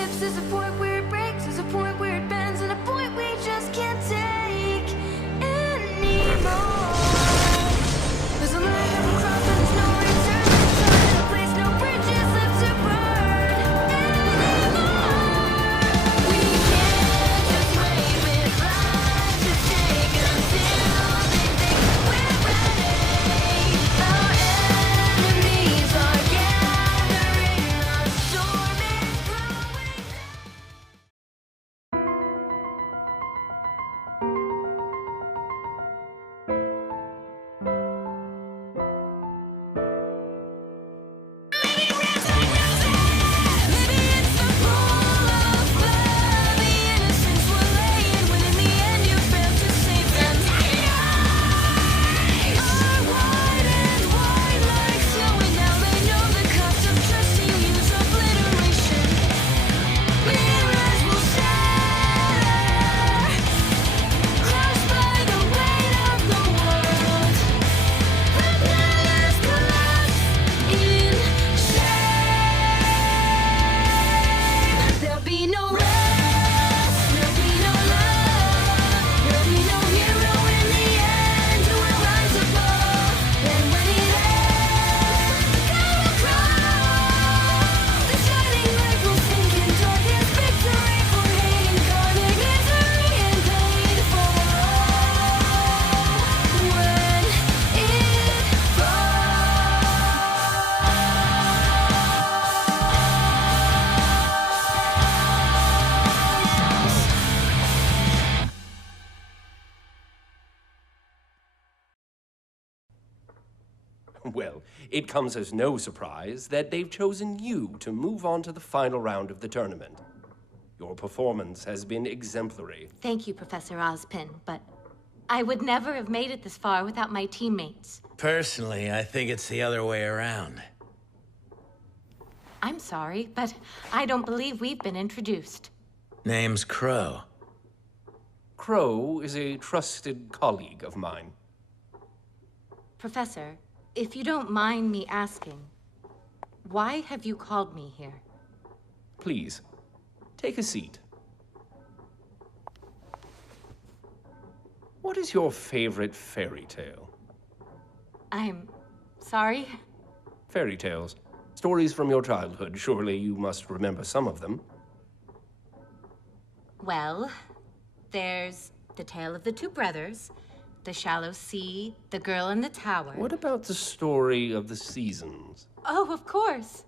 tips, there's a point where it breaks, there's a point where it bends, and a point we just can't take anymore. There's a line that we'll cross and there's no return. There's a place, no bridges left to burn anymore. We can't just wait with life to take until they think we're ready. Our enemies are gathering, our storm is brewing. Maybe it's the pull of love, the innocents were laying when in the end you failed to save them. Our wide and wide like slowing now they know the cost of trusting you's obliteration. Mirrors will shatter, crushed by the weight of the world. Propellers collapse in shame. There'll be no rest, there'll be no love, there'll be no hero in the end who will rise above. And when it ends, the sky will cry. The shining light will sink in darkness, victory for hate incarnate, misery and pain for all. When it Well, it comes as no surprise that they've chosen you to move on to the final round of the tournament. Your performance has been exemplary. Thank you, Professor Ozpin, but I would never have made it this far without my teammates. Personally, I think it's the other way around. I'm sorry, but I don't believe we've been introduced. Name's Crow. Crow is a trusted colleague of mine. Professor, if you don't mind me asking, why have you called me here? Please, take a seat. What is your favorite fairy tale? I'm sorry? Fairy tales. Stories from your childhood. Surely you must remember some of them. Well, there's the tale of the two brothers, the shallow sea, the girl in the tower. What about the story of the seasons? Oh, of course.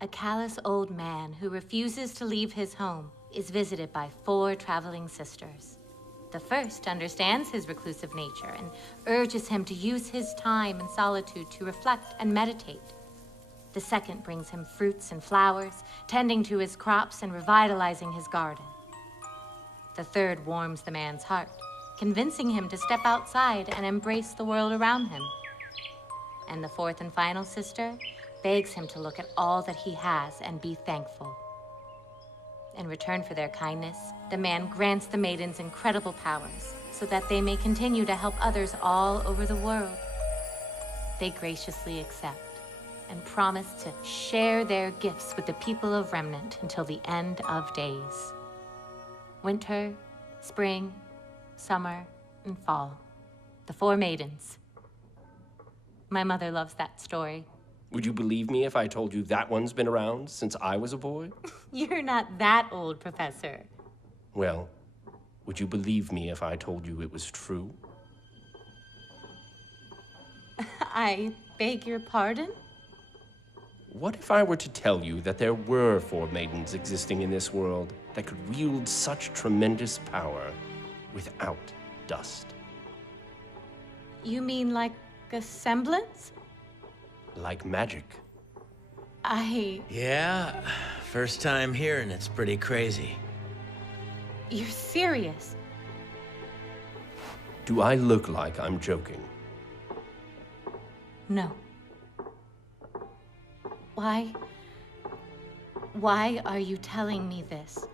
A callous old man who refuses to leave his home is visited by 4 traveling sisters. The first understands his reclusive nature and urges him to use his time in solitude to reflect and meditate. The second brings him fruits and flowers, tending to his crops and revitalizing his garden. The third warms the man's heart, convincing him to step outside and embrace the world around him. And the fourth and final sister begs him to look at all that he has and be thankful. In return for their kindness, the man grants the maidens incredible powers so that they may continue to help others all over the world. They graciously accept and promise to share their gifts with the people of Remnant until the end of days. Winter, spring, summer, and fall. The 4 maidens. My mother loves that story. Would you believe me if I told you that one's been around since I was a boy? You're not that old, Professor. Well, would you believe me if I told you it was true? I beg your pardon? What if I were to tell you that there were 4 maidens existing in this world that could wield such tremendous power without dust? You mean like a semblance? Like magic. Yeah, first time hearing it's pretty crazy. You're serious? Do I look like I'm joking? No. Why are you telling me this?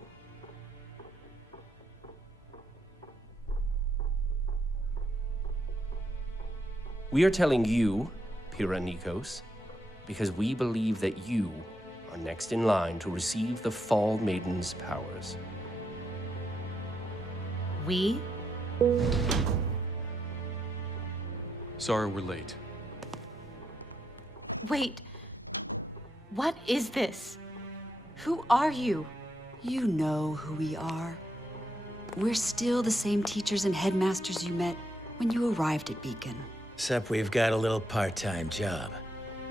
We are telling you, Pyrrha Nikos, because we believe that you are next in line to receive the Fall Maiden's powers. We? Sorry we're late. Wait. What is this? Who are you? You know who we are. We're still the same teachers and headmasters you met when you arrived at Beacon. Except we've got a little part-time job.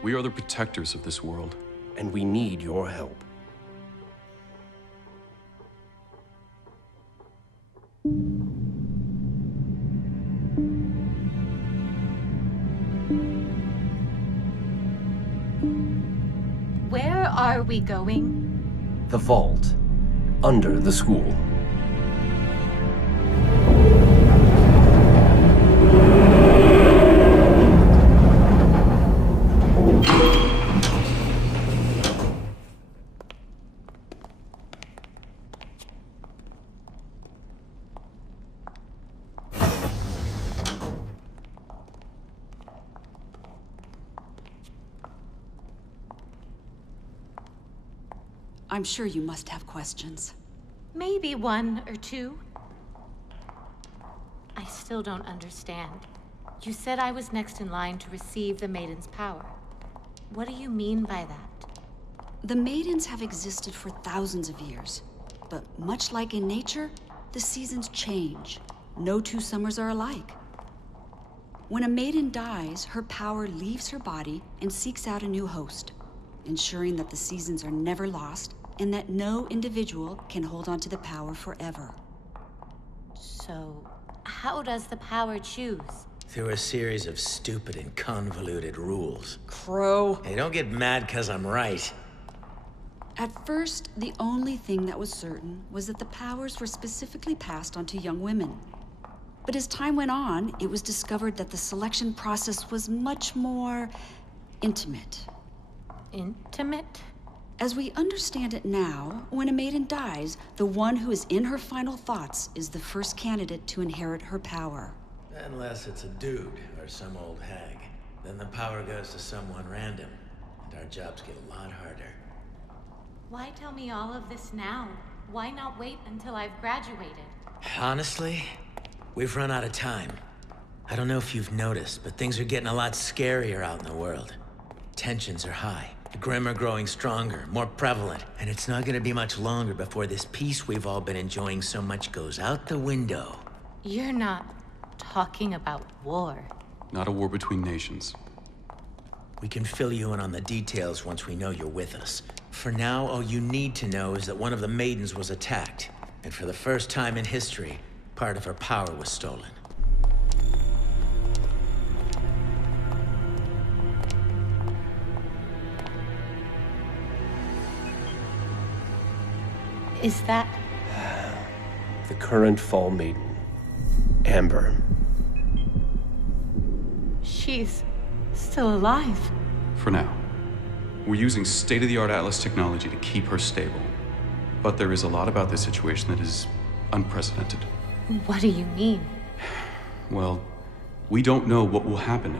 We are the protectors of this world. And we need your help. Where are we going? The vault, under the school. I'm sure you must have questions. Maybe one or two. I still don't understand. You said I was next in line to receive the Maiden's power. What do you mean by that? The Maidens have existed for thousands of years. But much like in nature, the seasons change. No two summers are alike. When a Maiden dies, her power leaves her body and seeks out a new host, ensuring that the seasons are never lost and that no individual can hold on to the power forever. So, how does the power choose? Through a series of stupid and convoluted rules. Crow. Hey, don't get mad 'cause I'm right. At first, the only thing that was certain was that the powers were specifically passed on to young women. But as time went on, it was discovered that the selection process was much more intimate. Intimate? As we understand it now, when a maiden dies, the one who is in her final thoughts is the first candidate to inherit her power. Unless it's a dude or some old hag. Then the power goes to someone random, and our jobs get a lot harder. Why tell me all of this now? Why not wait until I've graduated? Honestly, we've run out of time. I don't know if you've noticed, but things are getting a lot scarier out in the world. Tensions are high. The Grim are growing stronger, more prevalent, and it's not gonna be much longer before this peace we've all been enjoying so much goes out the window. You're not talking about war. Not a war between nations. We can fill you in on the details once we know you're with us. For now, all you need to know is that one of the maidens was attacked, and for the first time in history, part of her power was stolen. Is that... The current Fall Maiden, Amber. she's still alive? For now. We're using state-of-the-art Atlas technology to keep her stable. But there is a lot about this situation that is unprecedented. What do you mean? Well, we don't know what will happen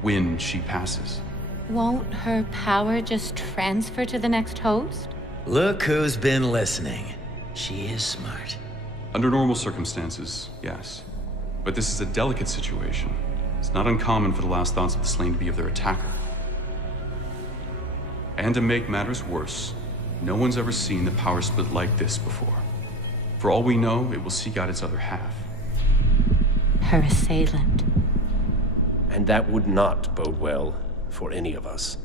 when she passes. Won't her power just transfer to the next host? Look who's been listening. She is smart. Under normal circumstances, yes. But this is a delicate situation. It's not uncommon for the last thoughts of the slain to be of their attacker. And to make matters worse, no one's ever seen the power split like this before. For all we know, it will seek out its other half. Her assailant. And that would not bode well for any of us.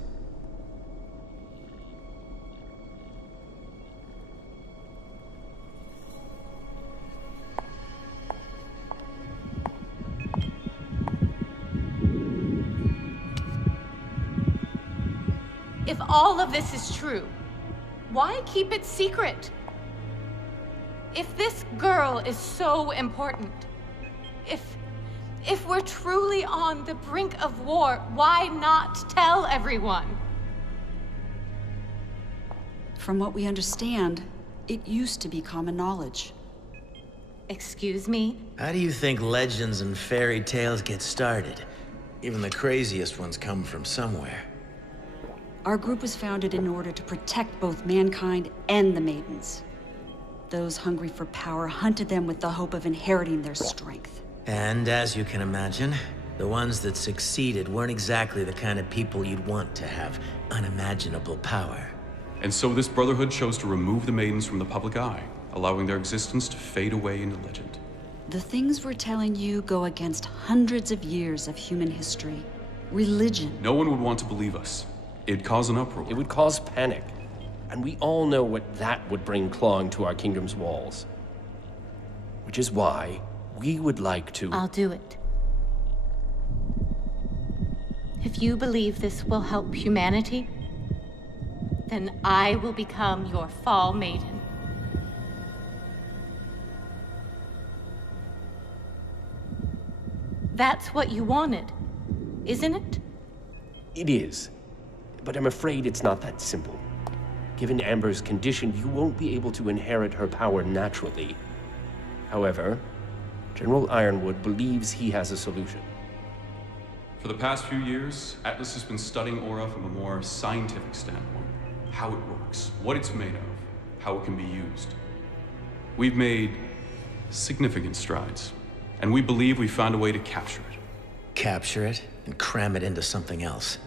If all of this is true, why keep it secret? If this girl is so important, if we're truly on the brink of war, why not tell everyone? From what we understand, it used to be common knowledge. Excuse me? How do you think legends and fairy tales get started? Even the craziest ones come from somewhere. Our group was founded in order to protect both mankind and the maidens. Those hungry for power hunted them with the hope of inheriting their strength. And as you can imagine, the ones that succeeded weren't exactly the kind of people you'd want to have unimaginable power. And so this Brotherhood chose to remove the maidens from the public eye, allowing their existence to fade away into legend. The things we're telling you go against hundreds of years of human history. Religion. No one would want to believe us. It'd cause an uproar. It would cause panic. And we all know what that would bring clawing to our kingdom's walls. Which is why we would like to... I'll do it. If you believe this will help humanity, then I will become your Fall Maiden. That's what you wanted, isn't it? It is. But I'm afraid it's not that simple. Given Amber's condition, you won't be able to inherit her power naturally. However, General Ironwood believes he has a solution. For the past few years, Atlas has been studying aura from a more scientific standpoint. How it works, what it's made of, how it can be used. We've made significant strides, and we believe we found a way to capture it. Capture it and cram it into something else.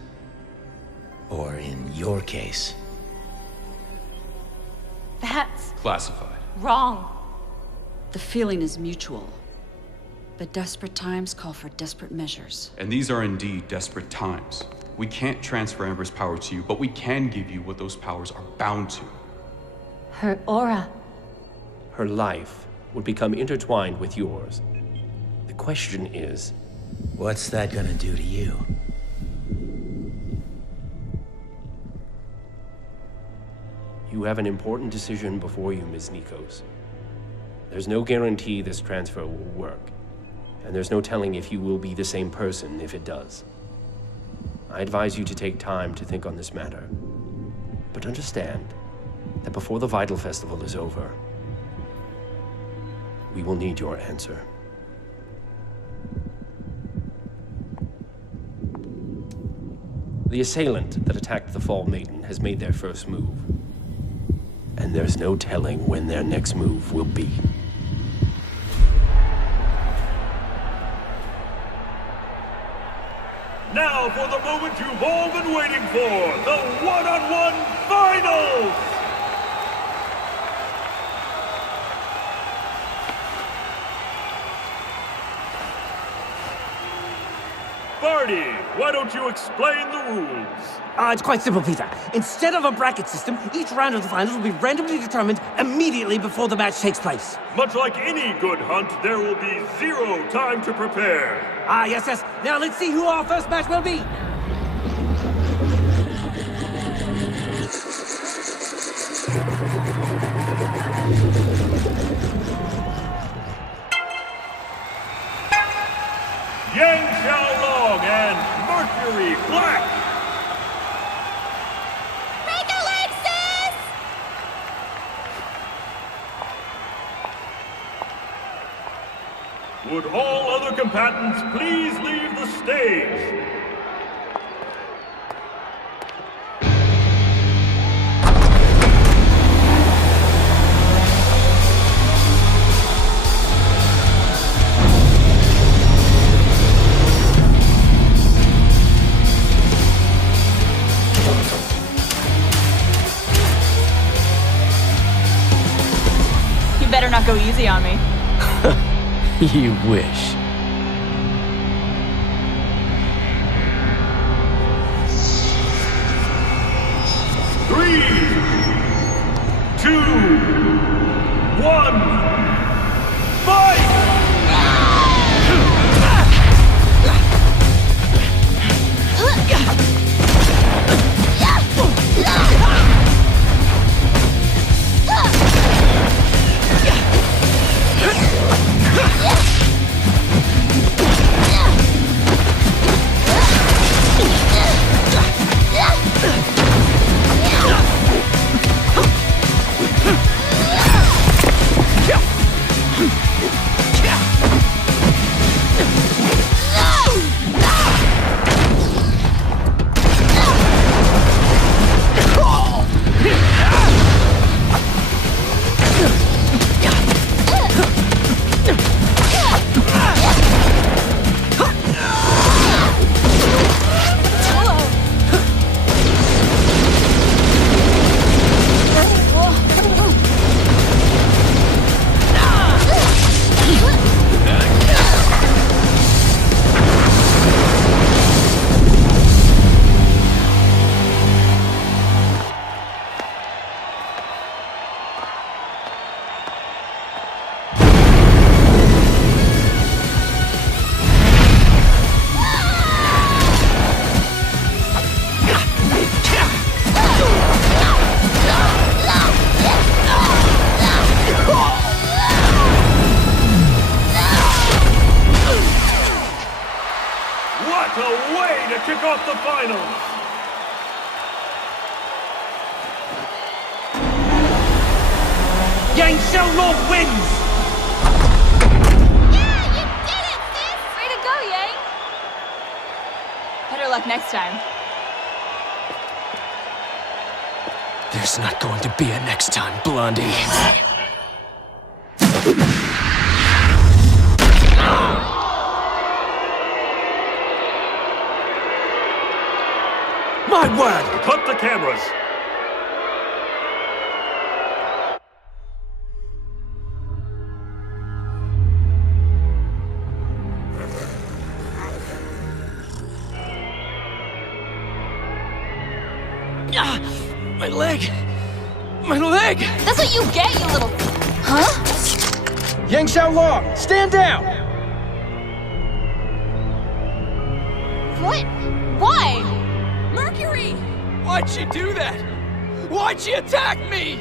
Or in your case... That's Classified. wrong. The feeling is mutual. But desperate times call for desperate measures. And these are indeed desperate times. We can't transfer Amber's power to you, but we can give you what those powers are bound to. Her aura. Her life would become intertwined with yours. The question is... What's that gonna do to you? You have an important decision before you, Ms. Nikos. There's no guarantee this transfer will work, and there's no telling if you will be the same person if it does. I advise you to take time to think on this matter, but understand that before the Vital Festival is over, we will need your answer. The assailant that attacked the Fall Maiden has made their first move. And there's no telling when their next move will be. Now for the moment you've all been waiting for, the one-on-one finals! Barty, why don't you explain the rules? It's quite simple, Peter. Instead of a bracket system, each round of the finals will be randomly determined immediately before the match takes place. Much like any good hunt, there will be 0 time to prepare. Yes. Now let's see who our first match will be. Yang Xiaolong and Mercury Black. Break a leg, sis! Would all other combatants please leave the stage? You better not go easy on me. You wish. Three, 2, 1, fight! What a way to kick off the finals! Yang Xiaolong wins! Way to go, Yang! Better luck next time. There's not going to be a next time, Blondie. My word! Cut the cameras! My leg! My leg! That's what you get, you little... Huh? Yang Xiaolong, stand down! What? Why? Mercury! Why'd she do that? Why'd she attack me?